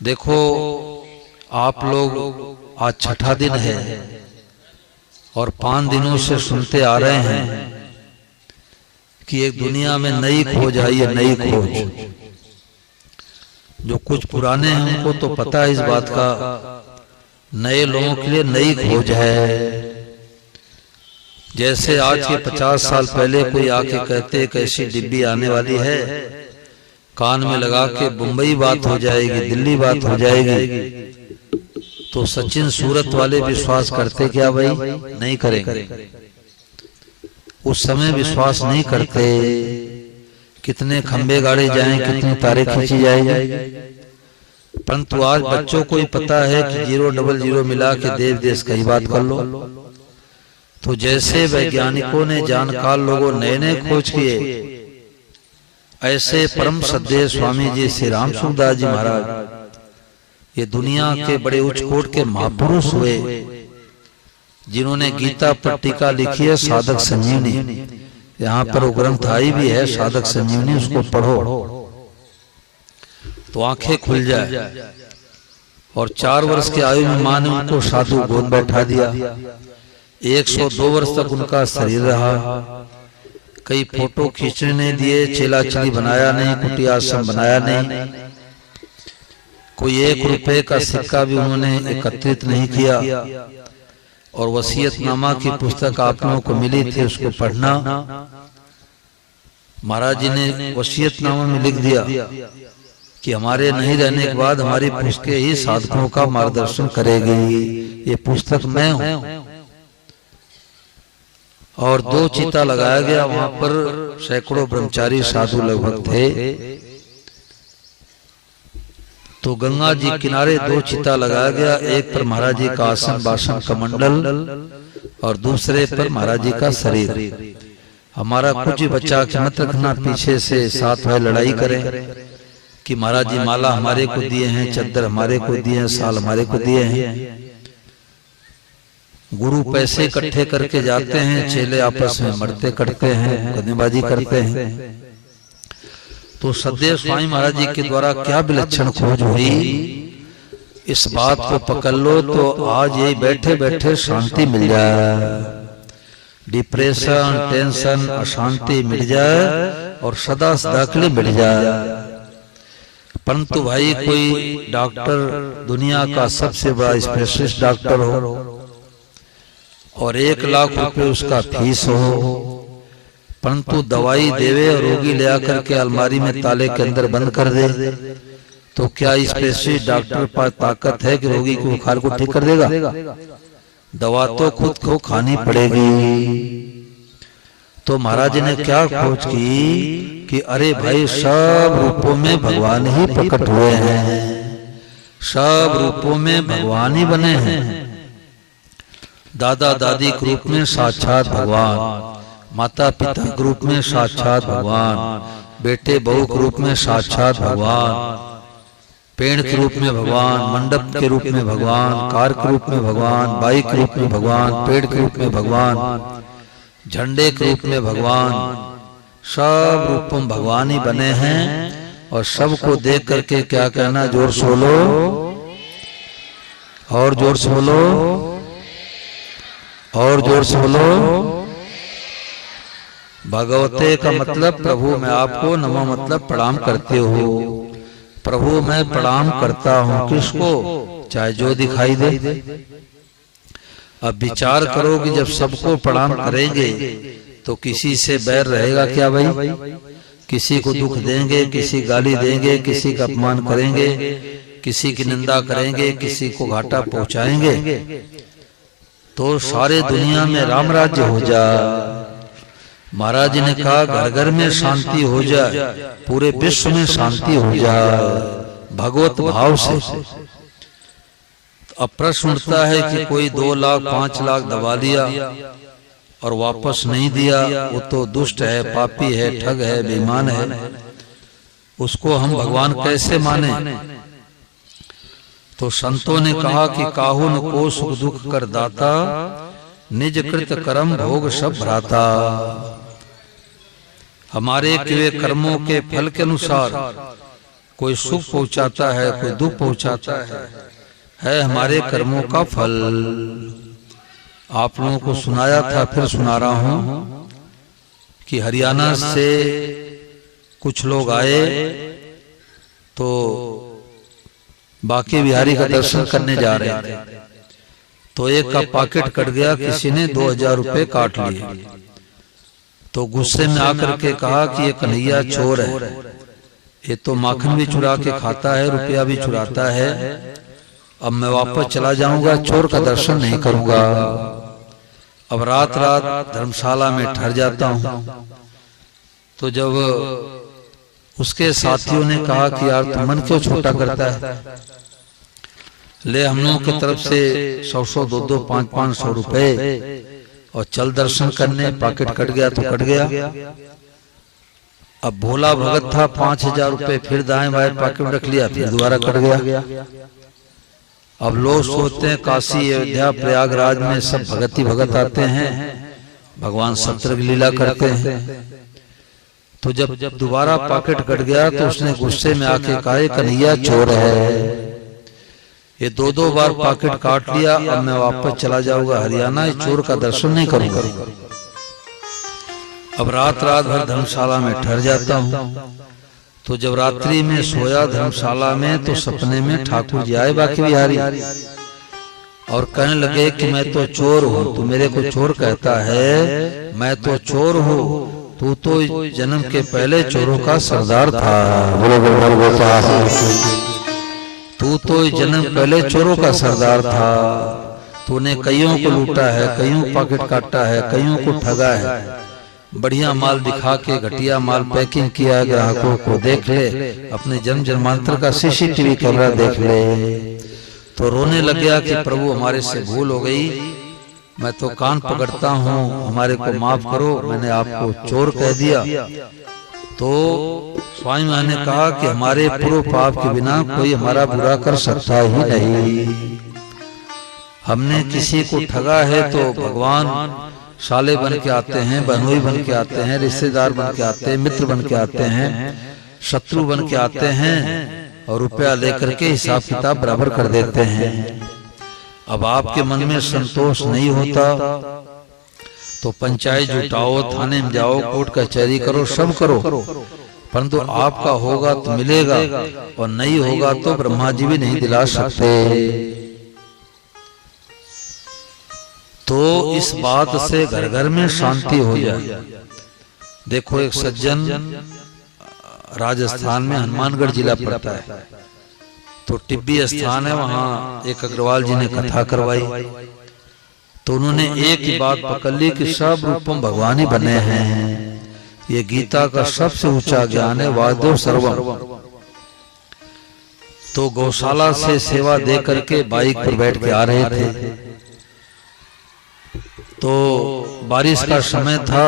देखो, आप लोग आज छठा दिन है और 5 दिनों से सुनते आ रहे हैं कि एक दुनिया में नई खोज आई है, नई खोज। जो कुछ पुराने हैं उनको तो पता है इस बात का, नए लोगों के लिए नई खोज है। जैसे आज के 50 साल पहले कोई आके कहते एक ऐसी डिब्बी आने वाली है, कान में लगा के मुंबई बात हो जाएगी, दिल्ली बात हो जाएगी, तो सचिन सूरत वाले विश्वास करते क्या भाई? नहीं करेंगे। उस समय विश्वास नहीं करते। कितने खंबे गाड़े जाएं, कितने तारे खींची जाएंगे, परंतु आज बच्चों को ही पता है कि 000 मिला के देव देश का ही बात कर लो। तो जैसे वैज्ञानिकों ने, जानकार लोगों नए नए खोज किए, ऐसे परम श्रद्धेय स्वामी जी श्री राम सुखदास जी महाराज ये दुनिया के बड़े उच्च कोट के महापुरुष हुए, जिन्होंने गीता पर टीका लिखी है साधक संजीवनी। यहाँ पर वो ग्रंथ आई भी है साधक संजीवनी, उसको पढ़ो तो आंखें खुल जाए। और 4 वर्ष की आयु में मां ने उनको साधु गोद बैठा दिया। 102 वर्ष तक उनका शरीर रहा। कई फोटो खींचने नहीं दिए, चेला चली बनाया नहीं, कुटिया आश्रम बनाया नहीं, कोई 1 रुपए का सिक्का भी उन्होंने एकत्रित नहीं किया। और वसीयतनामा की पुस्तक आप लोगों को मिली थी, उसको पढ़ना। महाराज जी ने वसीयतनामा में लिख दिया कि हमारे नहीं रहने के बाद हमारी पुस्तकें ही साधकों का मार्गदर्शन करेगी। ये पुस्तक मैं हूं। और 2 चिता लगाया गया, वहां पर सैकड़ों ब्रह्मचारी साधु लगभग थे। तो गंगा जी किनारे 2 चिता लगाया गया, एक पर महाराज जी का आसन बासन कमंडल और दूसरे पर महाराज जी का शरीर। हमारा कुछ बचा के मत रखना, पीछे से 7 भाई लड़ाई करें कि महाराज जी माला हमारे को दिए हैं, चद्दर हमारे को दिए हैं, साल हमारे को दिए हैं। गुरु पैसे इकट्ठे करके जाते हैं, चेले आपस में मरते कटते हैं, गद्देबाजी करते हैं। तो सदैव स्वामी महाराज जी के द्वारा क्या विलक्षण खोज हुई, इस बात को पकड़ लो तो आज यही बैठे बैठे शांति मिल जाए। डिप्रेशन, टेंशन, अशांति मिल जाए और सदा सदा के लिए मिल जाए। परंतु भाई कोई डॉक्टर दुनिया का सबसे बड़ा स्पेशलिस्ट डॉक्टर हो और 1 लाख रुपए उसका फीस हो, परंतु दवाई देवे और रोगी ले आकर के अलमारी में ताले के अंदर बंद कर दे, तो क्या स्पेशलिस्ट डॉक्टर पर ताकत है कि रोगी के बुखार को ठीक कर देगा? दवा तो खुद को खानी पड़ेगी। तो महाराज जी ने क्या खोज की कि अरे भाई सब रूपों में भगवान ही प्रकट हुए हैं, सब रूपों में भगवान ही बने हैं। दादा दादी के रूप में साक्षात भगवान, माता पिता के रूप में साक्षात भगवान, बेटे बहू के रूप में साक्षात भगवान, पेड़ के रूप में भगवान, मंडप के रूप में भगवान, कार के रूप में भगवान, बाइक के रूप में भगवान, पेड़ के रूप में भगवान, झंडे के रूप में भगवान, सब रूपों में भगवान ही बने हैं। और सबको देख करके क्या कहना, जोर से बोलो, और जोर से बोलो, और जोर से बोलो। भगवते का मतलब प्रभु मैं आपको, नमो मतलब प्रणाम करते हो। प्रभु मैं प्रणाम करता हूं किसको? चाहे जो दिखाई दे। अब विचार करो कि जब सबको प्रणाम करेंगे तो किसी से बैर रहेगा क्या भाई? किसी को दुख देंगे, किसी गाली देंगे, किसी का अपमान करेंगे, किसी की निंदा करेंगे, किसी को घाटा पहुंचाएंगे, तो सारे दुनिया में राम राज्य हो जाए। महाराज जी ने कहा घर घर में शांति हो जाए, पूरे विश्व में शांति हो जाए भगवत भाव से। अब प्रश्न उठता है कि कोई 2 लाख 5 लाख दबा लिया और वापस नहीं दिया, वो तो दुष्ट है, पापी है, ठग है, बेईमान है, उसको हम भगवान कैसे माने? तो संतों ने कहा कि काहू न को सुख दुख कर दाता, निज कृत कर्म भोग सब भ्राता। हमारे किए कर्मों के फल के अनुसार कोई सुख पहुंचाता है, कोई दुख पहुंचाता है हमारे कर्मों का फल। आप लोगों को सुनाया था, फिर सुना रहा हूं कि हरियाणा से कुछ लोग आए तो बांके बिहारी का दर्शन करने जा रहे थे, तो एक का पॉकेट कट गया, किसी ने 2000 रुपए काट लिए। तो गुस्से में आकर के कहा कि ये कन्हैया चोर है, ये तो माखन भी चुरा के खाता है, रुपया भी चुराता है। अब मैं वापस चला जाऊंगा, चोर का दर्शन नहीं करूंगा। अब रात रात धर्मशाला में ठहर जाता हूं। तो जब उसके साथियों ने कहा कि यार तू मन क्यों छोटा करता है, ले हम लोगों की तरफ से 100-100, 200, 500 रुपए और चल दर्शन करने। पॉकेट कट गया तो कट गया। अब भोला भगत था, 5000 रुपए फिर दाएं बाएं पॉकेट में रख लिया, फिर दोबारा कट गया। अब लोग सोचते हैं काशी अयोध्या प्रयागराज में सब भगत ही भगत आते हैं, भगवान सप्तर्षि लीला करते हैं। तो जब दोबारा पॉकेट कट गया तो उसने गुस्से में आके कहा कन्हैया चोर है, ये 2-2 बार पॉकेट काट लिया, अब मैं वापस चला जाऊंगा हरियाणा, इस चोर का दर्शन नहीं करूंगा। अब रात रात भर धर्मशाला में ठहर जाता हूँ। तो जब रात्रि में सोया धर्मशाला में तो सपने में ठाकुर जी आए बांके बिहारी और कहने लगे कि मैं तो चोर हूँ, तू मेरे को चोर कहता है, मैं तो चोर हूँ, तू तो जन्म के पहले चोरों का सरदार था। तू तो जन्म पहले चोरों का सरदार था, तूने कईयों को लूटा है, कईयों पॉकेट काटा है, कईयों को ठगा है, बढ़िया माल दिखा के घटिया माल पैकिंग किया, ग्राहकों को देख ले, अपने जन्म जन्मांतर का CCTV कैमरा देख ले। तो रोने लग गया कि प्रभु हमारे से भूल हो गई, मैं तो कान पकड़ता हूँ, हमारे को माफ करो, मैंने आपको चोर कह दिया। तो स्वामी महाराज ने कहा कि हमारे पूर्व पाप के बिना कोई हमारा बुरा कर सकता ही नहीं। हमने किसी को ठगा है तो भगवान साले बन के आते हैं, बहनोई बन के आते हैं, रिश्तेदार बन के आते हैं, मित्र बन के आते हैं, शत्रु बन के आते हैं और रुपया लेकर के हिसाब किताब बराबर कर देते हैं। अब आपके मन में संतोष नहीं होता तो पंचायत जुटाओ, थाने में जाओ, कोर्ट कचहरी करो, सब करो, परंतु आपका होगा तो मिलेगा और नहीं होगा तो ब्रह्मा जी भी नहीं दिला सकते। तो इस बात से घर घर में शांति हो जाए। देखो एक सज्जन राजस्थान में हनुमानगढ़ जिला पड़ता है, तो टिब्बी स्थान है, वहां एक अग्रवाल जी ने कथा करवाई। तो उन्होंने एक ही बात पकड़ ली कि सब रूपम भगवान ही बने हैं, ये गीता का सबसे ऊंचा ज्ञान है, वादो सर्वम। तो गौशाला से सेवा दे करके बाइक पर बैठ के आ रहे थे, तो बारिश का समय था,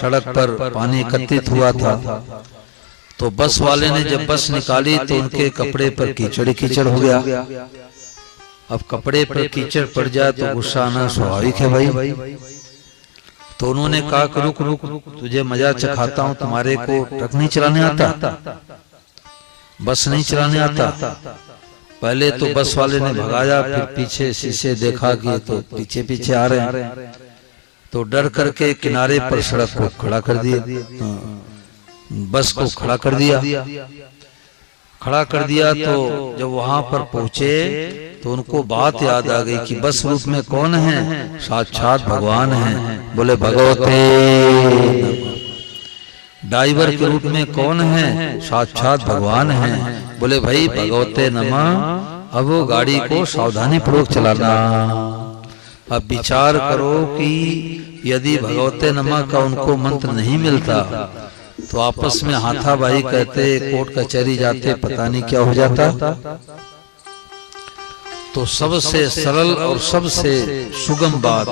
सड़क पर पानी एकत्रित हुआ था। तो बस वाले ने जब बस निकाली तो उनके कपड़े पर कीचड़ कीचड़ हो गया। अब कपड़े पर कीचड़ पड़ जाए तो गुस्सा आना स्वाभाविक है भाई। तो उन्होंने कहा कि रुक रुक, तुझे मजा चखाता हूँ, तुम्हारे को ट्रक नहीं चलाने आता, बस नहीं चलाने आता। पहले तो बस वाले ने भगाया, फिर पीछे शीशे देखा कि तो पीछे पीछे आ रहे हैं, तो डर करके किनारे पर सड़क को खड़ा कर दिया, बस को खड़ा कर दिया। तो जब वहां पर पहुंचे तो उनको बात याद आ गई कि बस रूप में कौन है, साक्षात भगवान है। बोले भगवते। ड्राइवर के रूप में कौन है, साक्षात भगवान है। बोले भाई भगवते नमः, अब वो गाड़ी को सावधानी पूर्वक चलाना। अब विचार करो कि यदि भगवते नमः का उनको मंत्र नहीं मिलता तो आपस में हाथापाई कहते, कोर्ट कचहरी जाते, पता नहीं क्या हो जाता। तो सबसे सरल और सबसे सुगम बात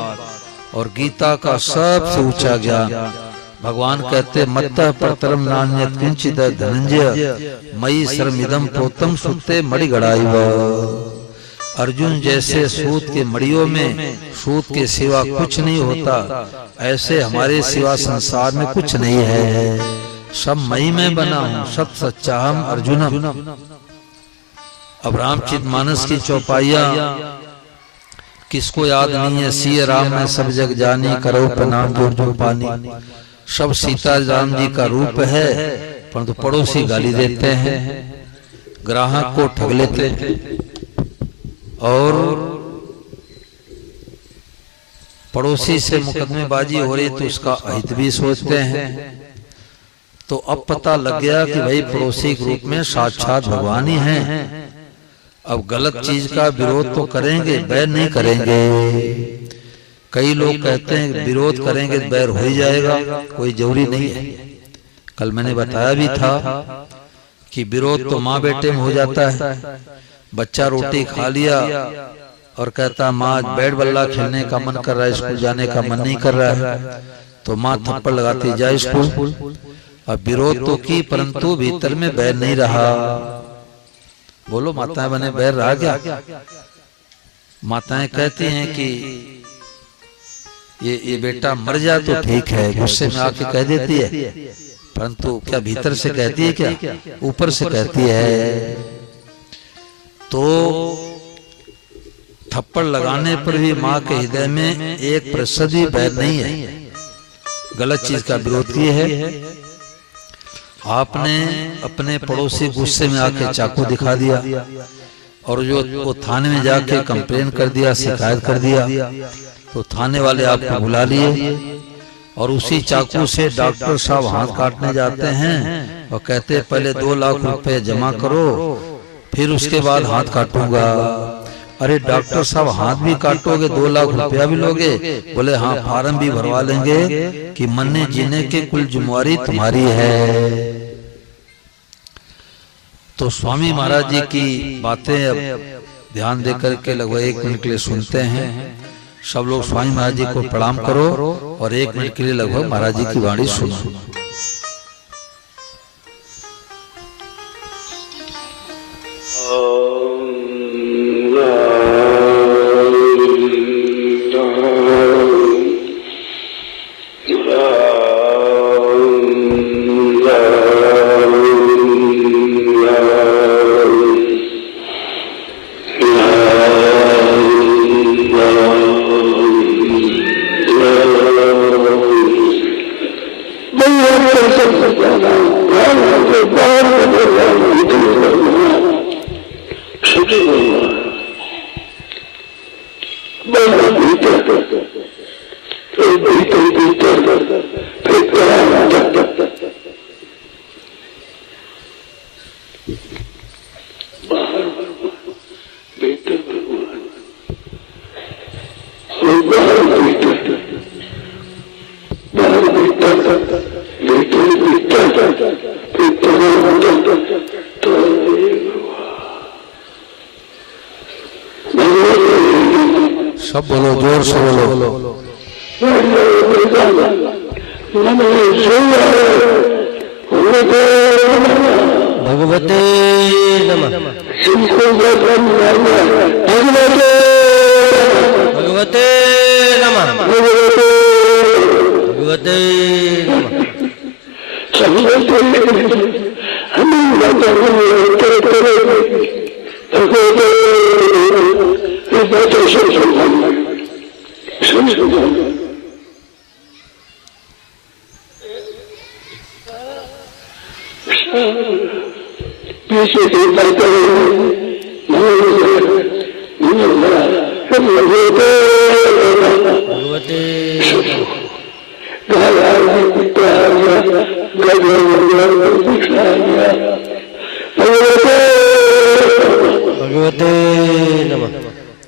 और गीता का सबसे ऊंचा ज्ञान, भगवान कहते मत्तः परतरम नान्यत् किंचित् धनंजय मयि सर्वमिदं प्रोक्तम सुत्ते मणि गड़ाइव। अर्जुन जैसे सूत के मड़ियों में सूत के सिवा कुछ नहीं होता, ऐसे हमारे सिवा संसार में कुछ नहीं है। सब मई में बना हूं, सत सच्चाहम अर्जुनम। अब रामचरितमानस की चौपाइया किसको याद नहीं है? सिय राम में सब जग जानी, करो प्रणाम जोर जोर पानी। सब सीता राम जी का रूप है, परंतु पड़ोसी गाली देते हैं, ग्राहक को ठग लेते हैं और पड़ोसी से मुकदमेबाजी हो रही तो उसका अहित भी सोचते हैं। तो अब पता लग गया कि भाई पड़ोसी के रूप में साक्षात भगवान ही हैं। अब गलत चीज का विरोध तो करेंगे, बैर नहीं करेंगे। कई लोग कहते हैं विरोध करेंगे तो बैर हो ही जाएगा, कोई जरूरी नहीं है। कल मैंने बताया भी था कि विरोध तो माँ बेटे में हो जाता है। बच्चा रोटी खा लिया और कहता माँ बैट बल्ला खेलने का मन कर रहा है, स्कूल जाने का मन नहीं कर रहा है, तो माँ थप्पड़ लगाती जाए स्कूल। अब विरोध तो की, परंतु भीतर में बैर नहीं रहा। बोलो माताएं बने बैर रहा क्या? माताएं कहती हैं कि ये बेटा मर जाए तो ठीक है, गुस्से में आके कह देती है, परंतु क्या भीतर से कहती है? क्या ऊपर से कहती है? तो थप्पड़ लगाने पर भी माँ के हृदय में एक प्रतिशत भी बैर नहीं है। गलत चीज का विरोध किए है। आपने अपने पड़ोसी गुस्से में आके चाकू दिखा दिया और जो वो थाने में जाके कंप्लेन कर दिया, शिकायत कर दिया, तो थाने वाले आपको बुला लिए और उसी चाकू से डॉक्टर साहब हाथ काटने जाते हैं और कहते हैं पहले 2 लाख रुपए जमा करो, फिर उसके बाद हाथ काटूंगा। अरे डॉक्टर साहब हाथ भी काटोगे, 2 लाख रुपया भी लोगे? बोले हाँ, फार्म भी भरवा लेंगे कि मरने जीने की कुल जिम्मेवारी तुम्हारी है। तो स्वामी महाराज जी की बातें अब ध्यान देकर के लगभग 1 मिनट के लिए सुनते हैं। सब लोग स्वामी महाराज जी को प्रणाम करो और 1 मिनट के लिए लगभग महाराज जी की वाणी सुनो। सब बोलो, जोर से बोलो। भगवते नमः। भगवते नमः। भगवते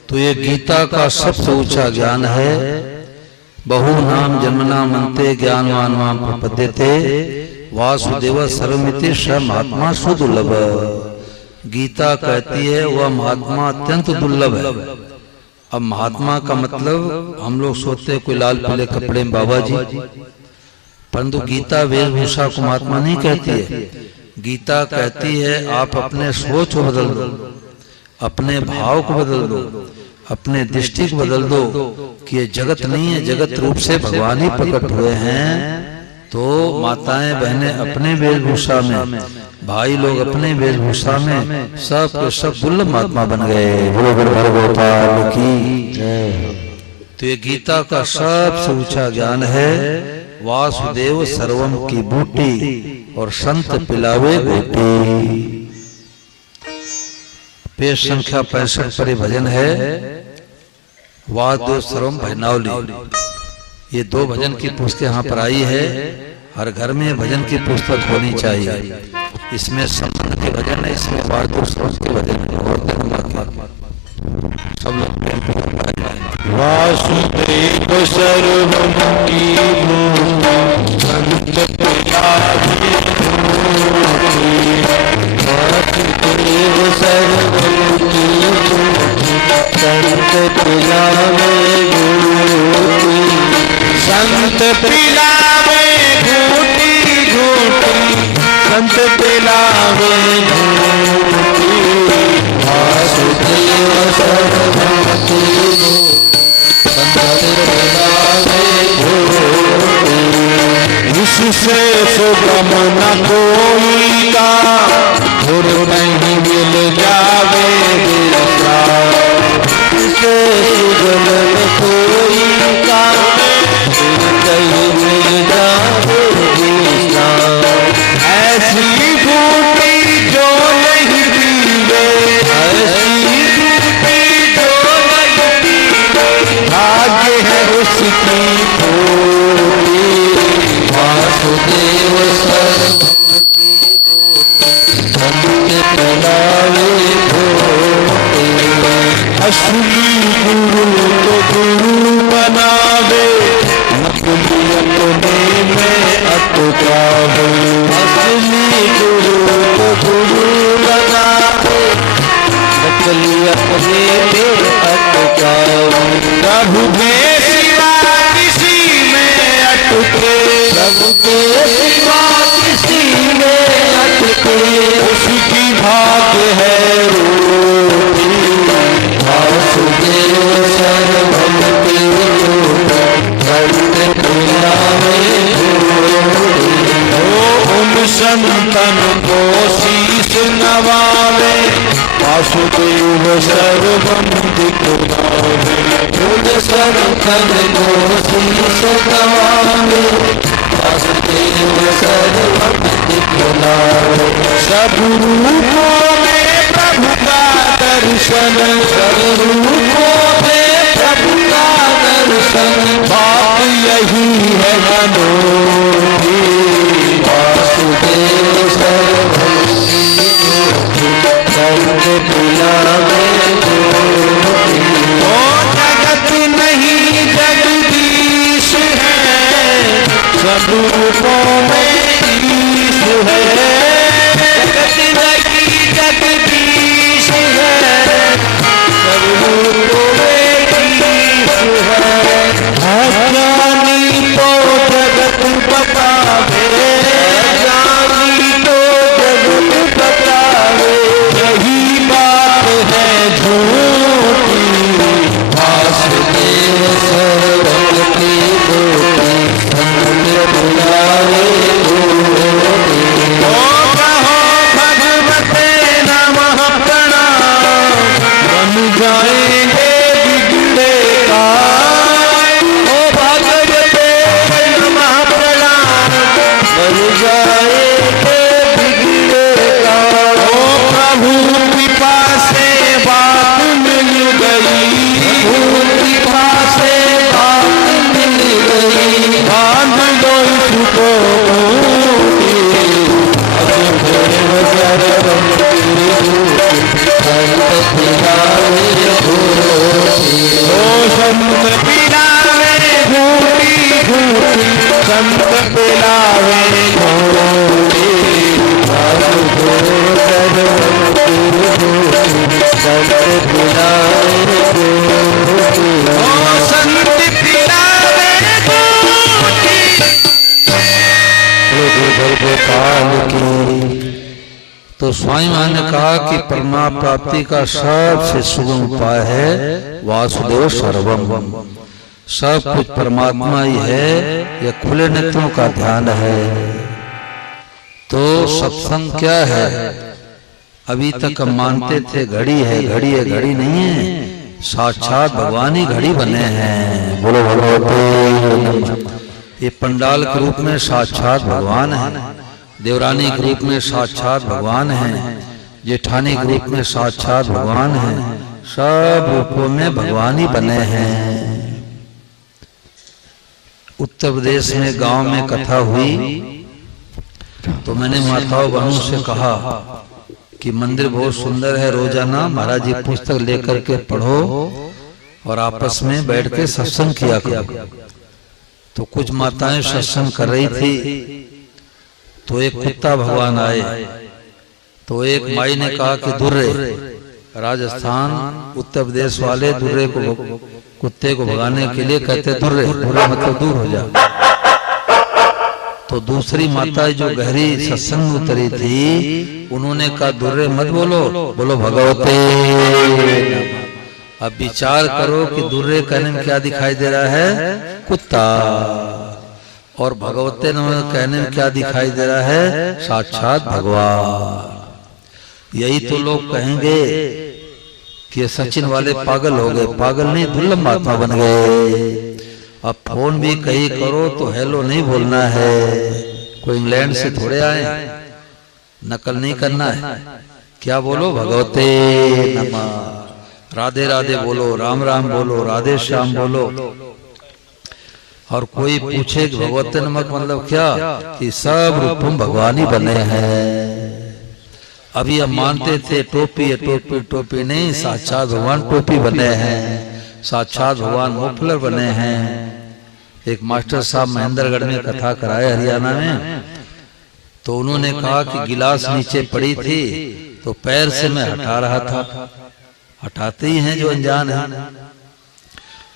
तो ये गीता का सबसे ऊंचा ज्ञान है। बहु नाम जन्मना मनते ज्ञानवान माम प्रपद्यते वासुदेव सर्वमिति स महात्मा सुदुर्लभ। गीता कहती है वह महात्मा अत्यंत दुर्लभ है। अब महात्मा का मतलब हम लोग सोचते हैं कोई लाल पीले कपड़े में बाबा जी, परंतु गीता वेशभूषा को महात्मा नहीं कहती है। गीता कहती है आप अपने सोच को बदल दो, अपने भाव को बदल दो, अपने दृष्टि को बदल दो कि ये जगत नहीं है, जगत रूप से भगवान ही प्रकट हुए हैं। तो माताएं बहनें अपने वेशभूषा में, भाई लोग अपने वेशभूषा में, सब के सब दुर्लभ महात्मा बन गए। बोलो गोपाल की। तो ये गीता का सबसे ऊंचा ज्ञान है। वासुदेव सर्वम की बूटी और संत पिलावे बूटी। पेज संख्या 65 पर भजन है वासुदेव सर्वम भजनावली। ये 2 भजन की पुस्तक यहाँ पर आई है। हर घर में भजन की पुस्तक होनी चाहिए। इसमें संबंध के भजन है, इसमें वासुदेव सर्वम के भजन है। और सब लोग वासुदेव सर्वम की बूटी संत पिलावे बूटी। वासुदेव सर्वम की बूटी संत पिलावे बूटी। संत पिलावे घूटी घूटी संत पिलावे घूटी। वासुदेव सर्वम की संत पिलावे घूटी। इससे सुगम न कोई का धुर नहीं मिल जावे दिलसा। इससे सुगम न कोई का नहीं मिल जावे दिलसा। ऐसी बूटी जो नहीं पीवे, ऐसी बूटी जो नहीं पीवे, भाग्य है उसकी बूटी। वासुदेव सर्वम की बूटी संत पिलावे बूटी। असली गुरु को गुरु बनावे, नकली अपने में अटकावे। असली गुरु को गुरु बनावे, नकली अपने में अटकावे। प्रभु के सिवा किसी में अटके, प्रभु के सिवा किसी में अटके, उसकी भाग्य है रोटी। वासुदेव सर्वम की बूटी संत पिलावे बूटी। उन संतन को शीश नवावे, वासुदेव सर्वम दिखलावे। उन संतन को शीश नवावे, वासुदेव सर्वम दिखलावे। सब रूपों में प्रभु का दर्शन, सब रूपों में प्रभु का दर्शन, बात यही है मनोरी। वासुदेव सर्वम की बूटी संत पिलावे बूटी। ओ जगत नहीं जगदीश है, सब रूपों में ईश है। जगत नहीं जगदीश है, सब रूपों में ईश है। अज्ञानी तो जगत बतावे, ज्ञानी तो जगत बतावे, यही बात है झूठी। वासुदेव सर्वम की बूटी संत पिलावे बूटी। ओ कहो भगवते नमः प्रणाम, बन जाएंगे बिगड़े काम। ओ भगवते नमः प्रणाम, बन जाएंगे बिगड़े काम। ओ प्रभु कृपा से बात मिल गई, प्रभु कृपा से बात मिल गई। बांध लो इसको बूटी, वासुदेव सर्वम की बूटी संत पिलावे बूटी। ओ संत पिलावे बूटी बूटी संत पिलावे बूटी। वासुदेव सर्वम की बूटी संत पिलावे बूटी। ओ संत पिलावे बूटी। गोपाल की। तो स्वामी महाराज ने कहा कि परमाप्ति प्राप्ति का सबसे सुगम उपाय है वासुदेव सर्वम। सब कुछ परमात्मा ही है, यह खुले नेत्रों का ध्यान है। तो सत्संग क्या है? अभी तक हम मानते थे घड़ी है, घड़ी है, घड़ी नहीं है, साक्षात भगवान ही घड़ी बने हैं। बोलो भगवते। ये पंडाल के रूप में साक्षात भगवान है, देवरानी के रूप में साक्षात भगवान है, जेठानी के रूप में साक्षात भगवान है, सब रूपों में भगवान ही बने हैं। उत्तर प्रदेश में गांव में कथा हुई तो मैंने माताओं बहनों से कहा कि मंदिर बहुत सुंदर है, रोजाना महाराज जी पुस्तक लेकर के पढ़ो और आपस में बैठ के सत्संग किया करो। तो कुछ माताएं सत्संग कर रही थी तो एक कुत्ता भगवान आए, तो एक माई ने कहा कि दुर्रे, राजस्थान उत्तर प्रदेश वाले दुर्रे को, कुत्ते को भगाने के लिए कहते दुर्रे, दुर्रे मतलब दूर हो जा। तो दूसरी माता जो गहरी सत्संग उतरी थी उन्होंने कहा दुर्रे मत बोलो, बोलो भगवते। अब विचार करो कि दुर्रे कहने में क्या दिखाई दे रहा है? कुत्ता। और भगवते कहने में क्या दिखाई दे रहा है? साक्षात भगवान। यही तो लोग कहेंगे कि सचिन वाले पागल हो गए। पागल नहीं, दुर्लभ महात्मा बन गए। अब फोन भी कहीं करो तो हेलो नहीं बोलना है, कोई इंग्लैंड से थोड़े आए, नकल नहीं करना है। क्या बोलो? भगवते नमः। राधे राधे बोलो, राम राम बोलो, राधे श्याम बोलो। और कोई पूछे कि भगवते नमः मतलब क्या? कि सब रूपों भगवान ही बने हैं। अभी हम मानते थे टोपी है, टोपी टोपी नहीं, साक्षात भगवान टोपी बने हैं, साक्षात भगवान मुफलर बने हैं। एक मास्टर साहब महेंद्रगढ़ में कथा कराए हरियाणा में, तो उन्होंने कहा कि गिलास नीचे पड़ी थी तो पैर से मैं हटा रहा था। हटाते ही हैं जो अनजान है।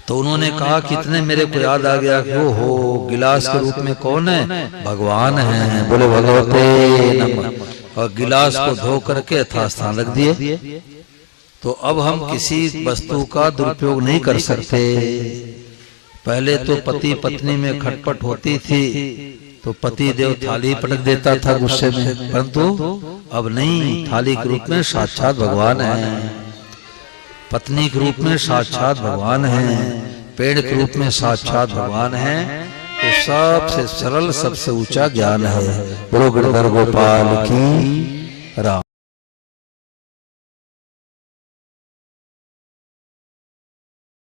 तो उन्होंने कहा कितने मेरे को याद आ गया कि वो हो गिलास के रूप में कौन है? भगवान है। बोले भगवते नमः। और गिलास को धो करके यथास्थान रख दिए। तो अब हम किसी वस्तु का दुरुपयोग नहीं कर सकते। पहले तो पति पत्नी में खटपट होती थी तो पति देव थाली पटक देता था गुस्से में, परंतु अब नहीं, थाली के रूप में साक्षात भगवान है, पत्नी के रूप में साक्षात भगवान है, पेड़ के रूप में साक्षात भगवान है। तो सबसे सरल सबसे ऊंचा ज्ञान है। बोलो गिरधर गोपाल की राम।